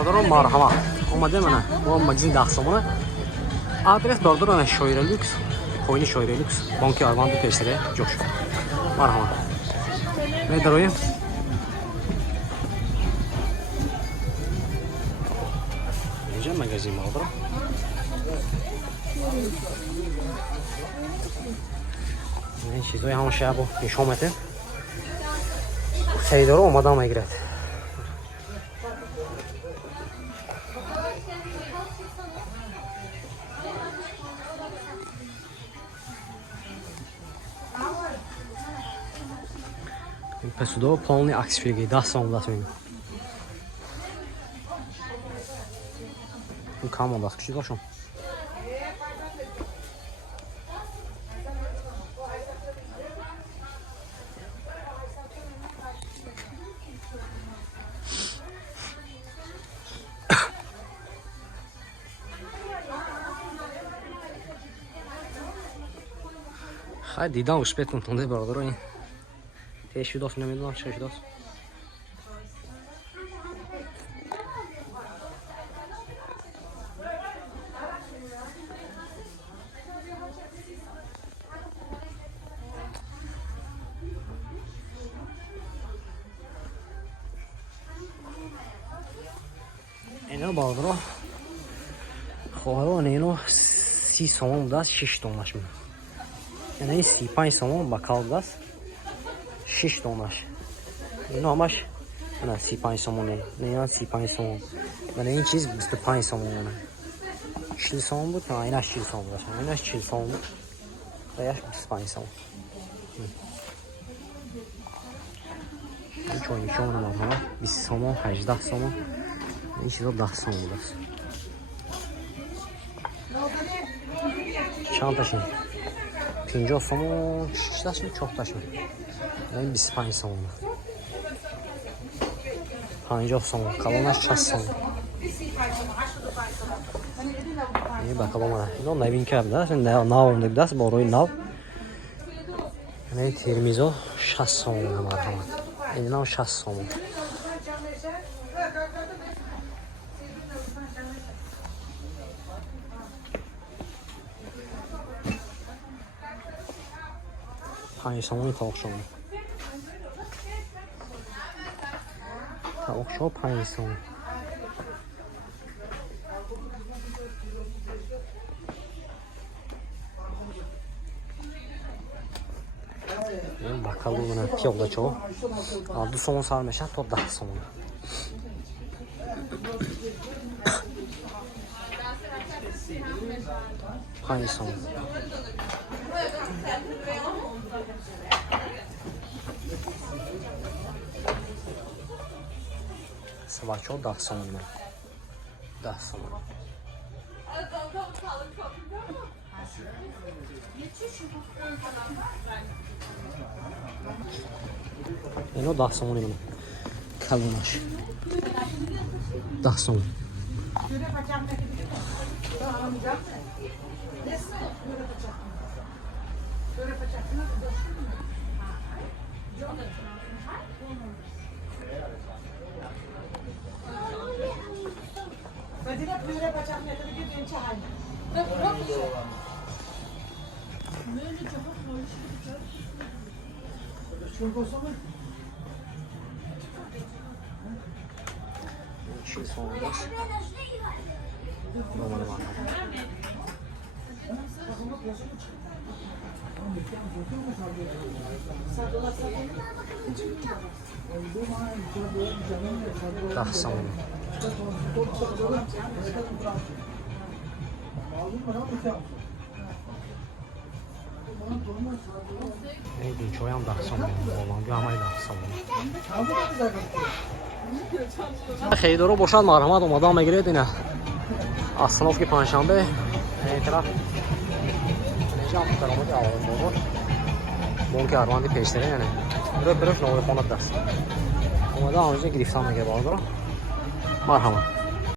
Bardarım marhama. Omadı mənə. Bu magazin daxsamına. Adres bardarım Şoyra Lüks. Koyni Şoyra Lüks. Banki Arvandı peştere. Coş. Marhama. Ne daroyum? Gideceğim magazin bardarım. این چیزای همون شب رو نشومته خیلی رو اومدم میگرد پس دو پلنی عکس فیلگی 10 سال داشتیم این کامل داشت چی داشتم خیلی دیدم اوشپت تونده برادر این تیشی داست نمیدونم چه داست اینا برادر خواهران اینو 30 سوم دست 6 تومنش میده یعنی 35 سوم bakal gaz 6 tonaş. Yine amaç ana 35 somon ne yani 35 somon. Yani این چیز 25 somon yani. 40 somon بود نه اینش 40 somon باشه. اینش 40 somon بود. و 25 somon. این چون نشون ما 20 somon 18 somon. این چیزا 10 somon بود. چند تاشین 50 somon 6 taş mı çok taş mı? Yani 25 somon. 50 somon. Kalanlar 60 somon. İyi bakalım ona. İno nevin kabda. Sen navum da biraz boruy nav. Yani termizo 60 somon marhamat. İni nav 60 somon. پنج سومونی تاق شما تاق شما 5 سومون این bakalım buna piyolda çoğu 6 somon sarmışlar to 10 somon 5 somon Sabahçı o 10 somon 10 somon این o 10 somon benim kalınaş 10 somon Şey sonunda normal var. Daha sonra. Neydi çoğun daha sonra olan bir amayla sonra. Xeyli رو boşal marhamat اومده هم گرید اینه اصناف که پنجشنبه این طرف اینجا هم درآمد آوام بود بانک آرواندی پیشتره یعنی برو برش نور خانه دست اومده همونجا گرفتم میگه باید رو مرحبا